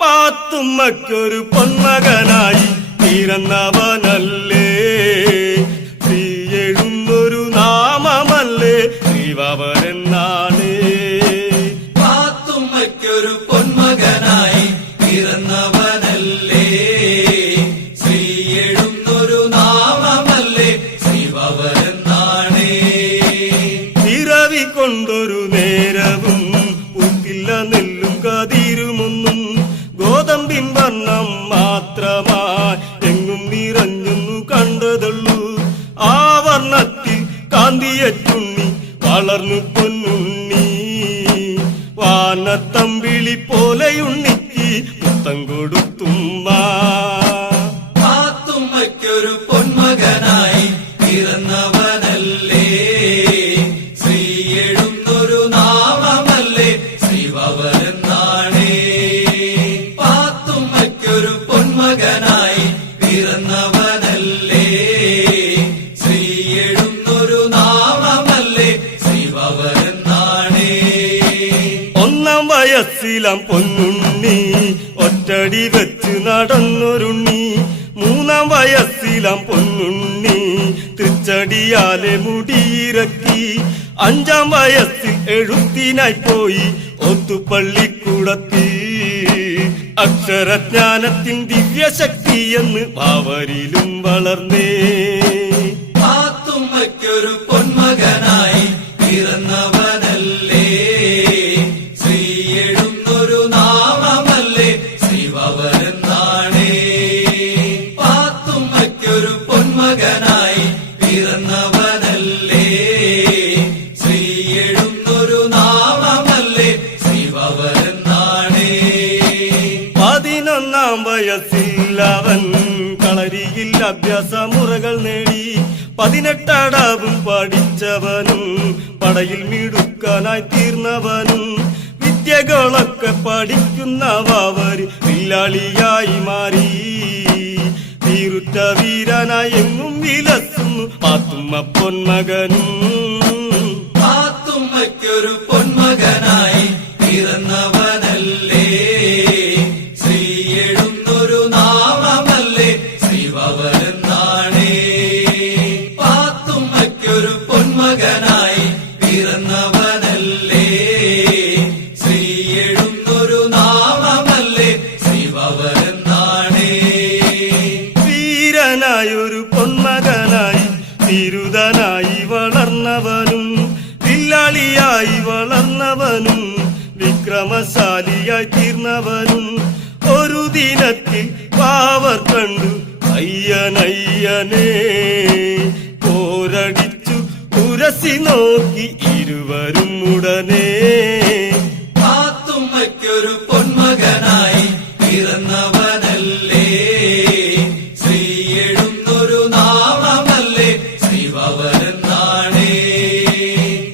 പാത്തുമ്മയ്ക്കൊരു പൊന്മകനായി പിറന്നവനല്ലേ, ശ്രീ എഴുന്നൊരു നാമമല്ലേ ശ്രീവരനാണ്. പാത്തുമ്മയ്ക്കൊരു പൊന്മകനായി പിറന്നവനല്ലേ, ശ്രീ എഴുന്നൊരു നാമമല്ലേ ശ്രീവരനാണ്. പിറവി കൊണ്ടൊരു നേരവും ഉത്തില്ല നെല്ലും കതിരുമൊന്നും ഗോതമ്പിൻ വർണ്ണം മാത്രമായി എങ്ങും നിറഞ്ഞൊന്നു കണ്ടതുള്ളൂ. ആ വർണ്ണത്തിൽ കാന്തിയറ്റുണ്ണി വളർന്നു പൊന്നുണ്ണി, വാനത്തമ്പിളി പോലെയുണ്ണിക്ക് പുത്തം കൊടുത്തുമ്മ. പാത്തുമ്മയ്ക്കൊരു പൊന്മകനായി പിറന്നവനല്ലേ, ശ്രീ എഴുന്നൊരു നാമമല്ലേ ശ്രീവരനാണ്. പാത്തുമ്മയ്ക്കൊരു പൊന്മകനായി പിറന്നവനല്ലേ, ശ്രീ എഴുന്നൊരു നാമമല്ലേ ശ്രീവരനാണ്. ഒന്നാം വയസ്സിലാം പൊന്നുണ്ണി ഒറ്റടി വെച്ച് നടന്നൊരുണ്ണി, മൂന്നാം വയസ്സിലാം പൊന്നുണ്ണി തൃച്ചടിയാലെ മുടിയിറക്കി, അഞ്ചാം വയസ്സിൽ എഴുത്തിനായി പോയി ഒത്തുപള്ളിക്കൂടത്തിൽ. അക്ഷരജ്ഞാനത്തിൻ ദിവ്യശക്തി എന്ന് അവരിലും വളർന്നേ. പാത്തുമ്മയ്ക്കൊരു പൊന്മകനായി പിറന്നവനല്ലേ, ശ്രീ എഴുന്നൊരു നാമമല്ലേ ശ്രീവരനാണ്. പാത്തുമ്മയ്ക്കൊരു പൊന്മകനായി പിറന്നവനല്ലേ, ശ്രീ എഴുന്നൊരു നാമമല്ലേ ശ്രീവരനാണ്. 11-ാം വയസ്സിൽ അവൻ കളരിയിൽ അഭ്യാസമുറകൾ നേടി, 18 പഠിച്ചവനും പടയിൽ മിടുക്കനായി തീർന്നവനും, വിദ്യകളൊക്കെ പഠിക്കുന്നവർ വില്ലാളിയായി മാറി. വീറുറ്റ വീരനായി എങ്ങും വിലസുന്നു പാത്തുമ്മ പൊന്മകനും. പാത്തുമ്മയ്ക്കൊരു പൊന്മകനായി പിറന്നവനല്ലേ, ശ്രീ എഴുന്നൊരു നാമമല്ലേ ശ്രീവരനാണ്. പാത്തുമ്മയ്ക്കൊരു പൊന്മകനായി പിറന്നവനല്ലേ, ശ്രീ എഴുന്നൊരു നാമമല്ലേ ശ്രീവരനാണ്. വീരനായൊരു പൊന്മകനായി തിരുതനായി വളർന്നവനും, വില്ലാളിയായി വളർന്നവനും, വിക്രമശാലിയായി തീർന്നവനും, ഒരു ദിനത്തിൽ പാവർ കണ്ടു അയ്യനയ്യനെ പോരടിച്ചു ഉരസി നോക്കി ഇരുവരും ഉടനെ. പാത്തുമ്മയ്ക്കൊരു പൊന്മകനായി പിറന്നവനല്ലേ, ശ്രീ എഴുന്നൊരു നാമമല്ലേ ശ്രീവരനാണ്.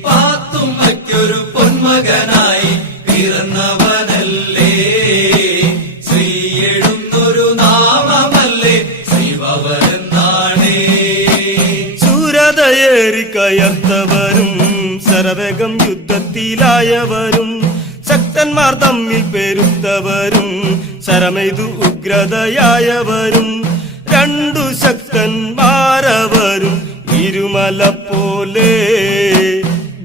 പാത്തുമ്മയ്ക്കൊരു പൊന്മകനായി പിറന്നവനല്ലേ, ശ്രീ എഴുന്നൊരു നാമമല്ലേ ശ്രീവരനാണ്. ശൂരതയേറി കയർത്തവരും ശരവേഗം യുദ്ധത്തിലായവരും, ശക്തന്മാർ തമ്മിൽ പെരുത്തവരും ശരമെയ്തു ഉഗ്രതയായവരും, രണ്ടു ശക്തന്മാരവരും ഇരുമല പോലെ.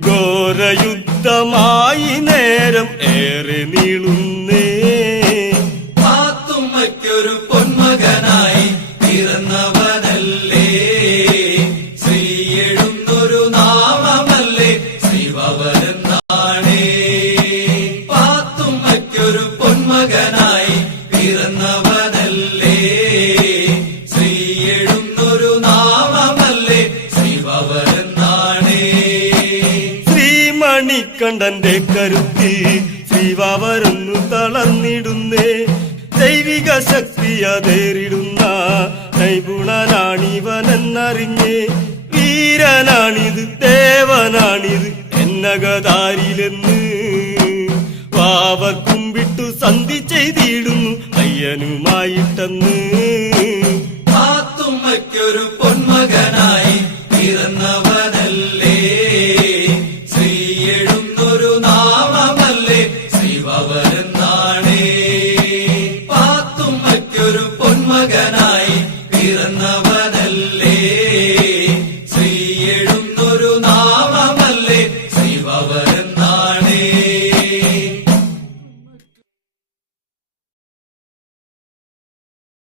ഘോരയുദ്ധമായി നേരം ഏറെ നീളുന്നേ. പാത്തുമ്മയ്ക്കൊരു പൊന്മകനായി പിറന്നവനല്ലേ, ശ്രീ എഴുന്നൊരു നാമമല്ലേ ശ്രീവരനാണ്. പാത്തുമ്മയ്ക്കൊരു പൊന്മകനായി പിറന്നവനല്ലേ, ശ്രീ എഴുന്നൊരു നാമമല്ലേ ശ്രീവരനാണ്. ശ്രീമണിക്കണ്ഠന്റെ കരുത്തിൽ ശ്രീവരന്നു തളർന്നിടുന്നേ, ദൈവിക ശക്തിയതേറിടുന്ന നൈപുണനാണിവനെന്നറിഞ്ഞേ. വീരനാണിത് ദേവനാണിത് എന്നകതാരിലെന്ന് വാവർ കുമ്പിട്ടു സന്ധി ചെയ്തിടുന്നു അയ്യനുമായിട്ടെന്ന്. പാത്തുമ്മയ്ക്കൊരു പൊന്മകനായി പിറന്നവനല്ലേ, ശ്രീ എഴുന്നൊരു നാമമല്ലേ ശ്രീവരനാണ്. പിറന്നവനാണേ